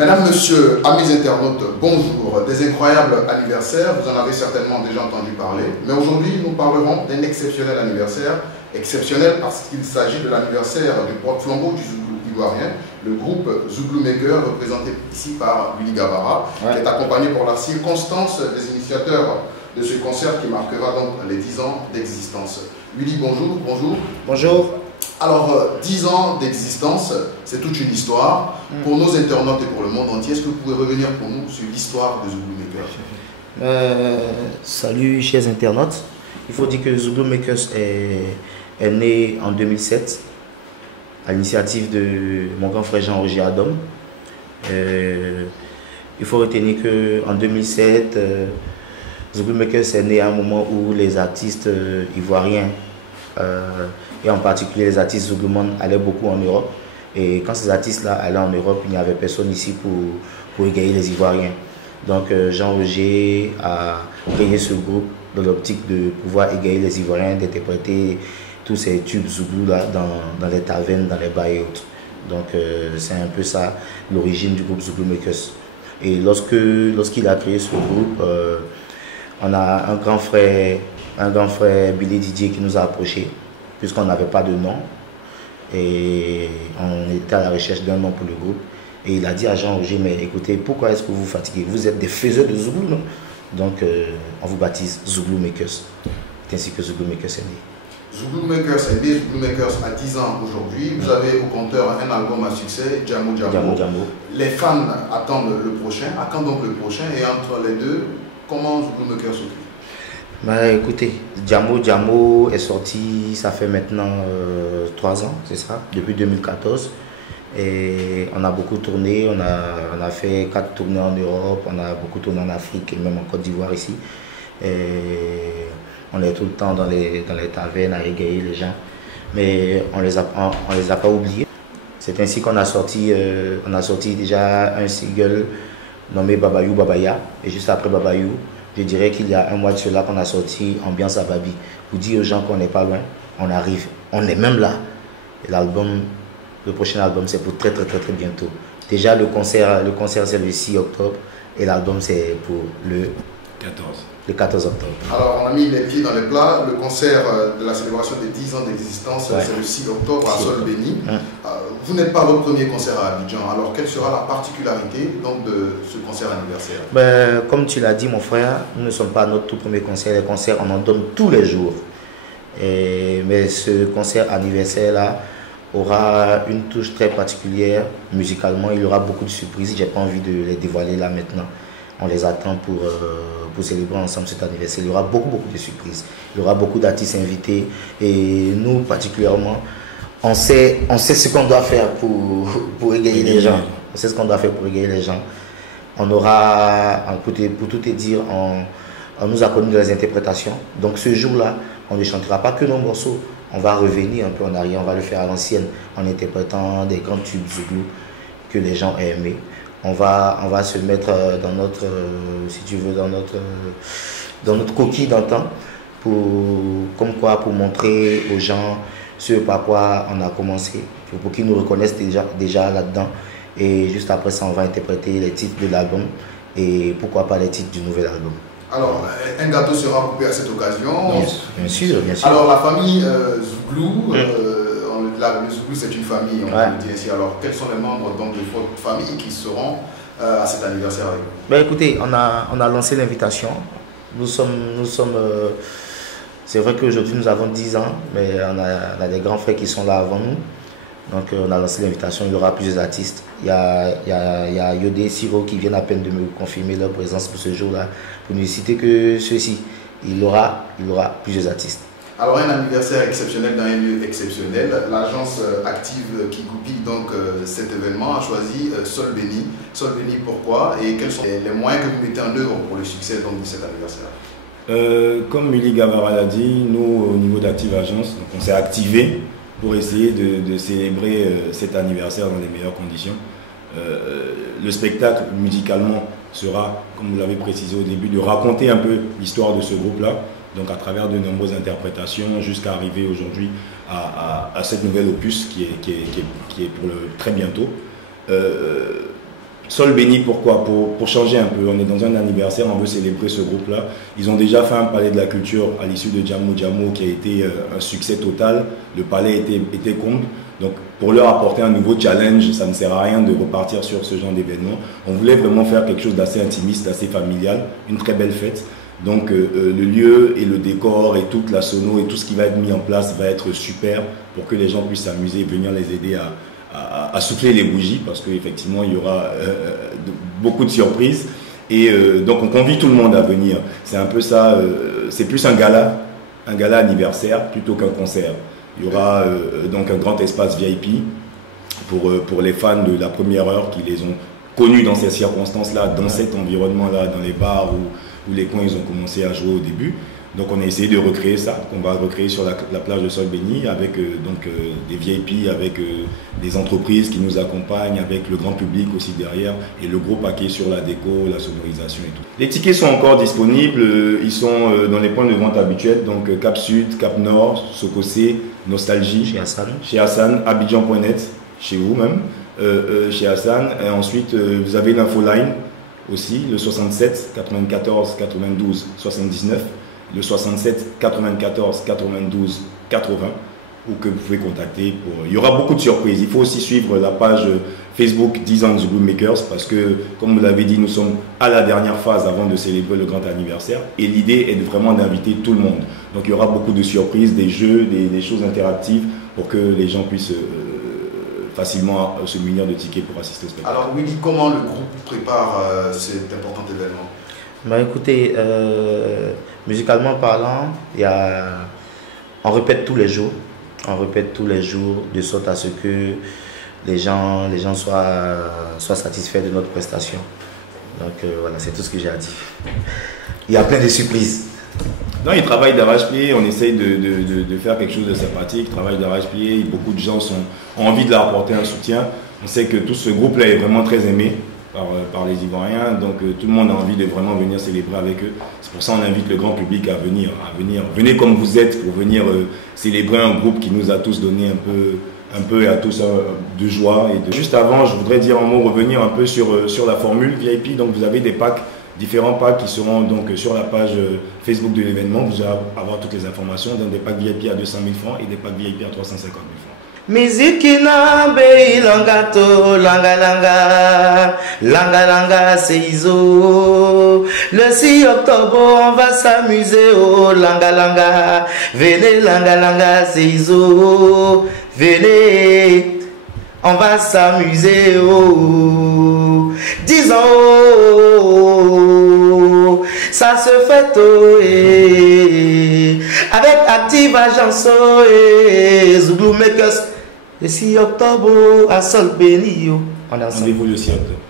Mesdames, Messieurs, amis internautes, bonjour. Des incroyables anniversaires, vous en avez certainement déjà entendu parler. Mais aujourd'hui, nous parlerons d'un exceptionnel anniversaire. Exceptionnel parce qu'il s'agit de l'anniversaire du porte-flambeau du Zouglou ivoirien, le groupe Zouglou Maker, représenté ici par Willy Gavara, qui est accompagné pour la circonstance des initiateurs de ce concert qui marquera donc les 10 ans d'existence. Willy, bonjour. Bonjour. Bonjour. Alors, 10 ans d'existence, c'est toute une histoire. Pour nos internautes et pour le monde entier, est-ce que vous pouvez revenir pour nous sur l'histoire de Zouglou Maker? Salut chers internautes. Il faut dire que Zouglou Makers est né en 2007 à l'initiative de mon grand frère Jean-Roger Adam. Il faut retenir qu'en 2007, Zouglou Makers est né à un moment où les artistes ivoiriens et en particulier les artistes zouglouman allaient beaucoup en Europe. Et quand ces artistes-là allaient en Europe, il n'y avait personne ici pour égayer les Ivoiriens. Donc Jean-Roger a créé ce groupe dans l'optique de pouvoir égayer les Ivoiriens, d'interpréter tous ces tubes zouglou là dans les tavernes, dans les bars et autres. Donc c'est un peu ça l'origine du groupe Zouglou Makers. Et lorsqu'il a créé ce groupe, on a un grand frère Billy Didier qui nous a approchés, puisqu'on n'avait pas de nom. Et on était à la recherche d'un nom pour le groupe. Et il a dit à Jean-Roger, mais écoutez, pourquoi est-ce que vous vous fatiguez? Vous êtes des faiseurs de Zouglou, non? Donc on vous baptise Zouglou Makers. C'est ainsi que Zouglou Makers est né. Zouglou Makers est né, Zouglou Makers a 10 ans aujourd'hui. Vous avez au compteur un album à succès, Djambo Djambo. Les fans attendent le prochain. À quand donc le prochain? Et entre les deux, comment Zouglou Makers s'occupe? Écoutez, Djambo est sorti, ça fait maintenant 3 ans, c'est ça, depuis 2014. Et on a beaucoup tourné, on a fait 4 tournées en Europe, on a beaucoup tourné en Afrique et même en Côte d'Ivoire ici. Et on est tout le temps dans les tavernes à égayer les gens, mais on les a pas oubliés. C'est ainsi qu'on a sorti déjà un single nommé Babayou Babaya, et juste après Babayou, je dirais qu'il y a un mois de cela qu'on a sorti Ambiance à Babi, pour dire aux gens qu'on n'est pas loin, on arrive, on est même là. Et le prochain album c'est pour très bientôt. Déjà le concert c'est le 6 octobre et l'album c'est pour le 14 octobre. Alors on a mis les pieds dans les plats, le concert de la célébration des 10 ans d'existence, c'est le 6 octobre à Sol Béni. Vous n'êtes pas votre premier concert à Abidjan, alors quelle sera la particularité donc, de ce concert anniversaire? Comme tu l'as dit mon frère, nous ne sommes pas à notre tout premier concert, les concerts on en donne tous les jours. Mais ce concert anniversaire là aura une touche très particulière musicalement, il y aura beaucoup de surprises, j'ai pas envie de les dévoiler là maintenant. On les attend pour célébrer ensemble cet anniversaire. Il y aura beaucoup de surprises. Il y aura beaucoup d'artistes invités. Et nous, particulièrement, on sait ce qu'on doit faire pour égayer les gens. On sait ce qu'on doit faire pour égayer les gens. On aura, pour tout te dire, on nous a connus dans les interprétations. Donc ce jour-là, on ne chantera pas que nos morceaux. On va revenir un peu en arrière. On va le faire à l'ancienne en interprétant des grands tubes zouglou que les gens ont aimés. On va se mettre dans notre, si tu veux, dans notre coquille d'antan pour montrer aux gens ce par quoi on a commencé, pour qu'ils nous reconnaissent déjà là-dedans. Et juste après ça, on va interpréter les titres de l'album et pourquoi pas les titres du nouvel album. Alors, un gâteau sera coupé à cette occasion. Bien sûr. Alors, la famille Zouglou, le Zouglou c'est une famille, on peut le dire ainsi. Alors, quels sont les membres donc, de votre famille qui seront à cet anniversaire avec vous? Écoutez, on a lancé l'invitation. Nous sommes c'est vrai qu'aujourd'hui nous avons 10 ans, mais on a des grands frères qui sont là avant nous. Donc on a lancé l'invitation, il y aura plusieurs artistes. Il y a Yodé, Siro qui viennent à peine de me confirmer leur présence pour ce jour-là. Pour ne citer que ceux-ci, il y aura plusieurs artistes. Alors un anniversaire exceptionnel dans un lieu exceptionnel. L'agence active qui goupille donc cet événement a choisi Sol Béni. Sol Béni pourquoi et quels sont les moyens que vous mettez en œuvre pour le succès donc, de cet anniversaire? Comme Willy Gavara l'a dit, nous au niveau d'Active Agence, on s'est activé pour essayer de célébrer cet anniversaire dans les meilleures conditions. Le spectacle musicalement sera, comme vous l'avez précisé au début, de raconter un peu l'histoire de ce groupe-là. Donc à travers de nombreuses interprétations jusqu'à arriver aujourd'hui à cette nouvelle opus qui est pour très bientôt. Sol Béni, pourquoi? Pour changer un peu. On est dans un anniversaire, on veut célébrer ce groupe-là. Ils ont déjà fait un palais de la culture à l'issue de Djamou Djamou qui a été un succès total. Le palais était comble. Donc, pour leur apporter un nouveau challenge, ça ne sert à rien de repartir sur ce genre d'événement. On voulait vraiment faire quelque chose d'assez intimiste, d'assez familial, une très belle fête. Donc, le lieu et le décor et toute la sono et tout ce qui va être mis en place va être super pour que les gens puissent s'amuser et venir les aider à souffler les bougies parce qu'effectivement, il y aura beaucoup de surprises. Et donc, on convie tout le monde à venir. C'est un peu ça, c'est plus un gala anniversaire plutôt qu'un concert. Il y aura donc un grand espace VIP pour les fans de la première heure qui les ont connus dans ces circonstances-là, dans cet environnement-là, dans les bars où les coins ils ont commencé à jouer au début. Donc on a essayé de recréer ça, qu'on va recréer sur la plage de Sol Béni avec des VIP, avec des entreprises qui nous accompagnent, avec le grand public aussi derrière et le gros paquet sur la déco, la sonorisation et tout. Les tickets sont encore disponibles, ils sont dans les points de vente habituels, donc Cap Sud, Cap Nord, Sococé, Nostalgie, chez Hassan, Abidjan.net, chez vous même, chez Hassan. Et ensuite vous avez l'infoline aussi, le 67 94 92 79. Le 67 94 92 80 ou que vous pouvez contacter pour... Il y aura beaucoup de surprises. Il faut aussi suivre la page Facebook 10 ans Zouglou Makers parce que, comme vous l'avez dit, nous sommes à la dernière phase avant de célébrer le grand anniversaire et l'idée est vraiment d'inviter tout le monde. Donc il y aura beaucoup de surprises, des jeux, des choses interactives pour que les gens puissent facilement se munir de tickets pour assister au spectacle. Alors Willy, comment le groupe prépare cet important événement? Bah écoutez, musicalement parlant, on répète tous les jours. On répète tous les jours de sorte à ce que les gens soient satisfaits de notre prestation. Donc voilà, c'est tout ce que j'ai à dire. Il y a plein de surprises. Non, ils travaillent d'arrache-pied, on essaye de faire quelque chose de sympathique, ils travaillent d'arrache-pied, beaucoup de gens ont envie de leur apporter un soutien. On sait que tout ce groupe-là est vraiment très aimé par les Ivoiriens, donc tout le monde a envie de vraiment venir célébrer avec eux. C'est pour ça qu'on invite le grand public à venir. Venez comme vous êtes pour venir célébrer un groupe qui nous a tous donné un peu et à tous de joie. Juste avant, je voudrais dire un mot, revenir un peu sur la formule VIP. Donc vous avez des packs, différents packs qui seront donc sur la page Facebook de l'événement. Vous allez avoir toutes les informations dans des packs VIP à 200 000 francs et des packs VIP à 350 000 francs. Mizikina bei langato langa langa langa langa seizo. Le 6 octobre on va s'amuser au langa langa. Venez langa langa seizo. Venez, on va s'amuser au 10 ans. Ça se fait avec Active Agence et Zouglou Makers. Le 6 octobre à Sol Béni. Rendez-vous le 6 octobre.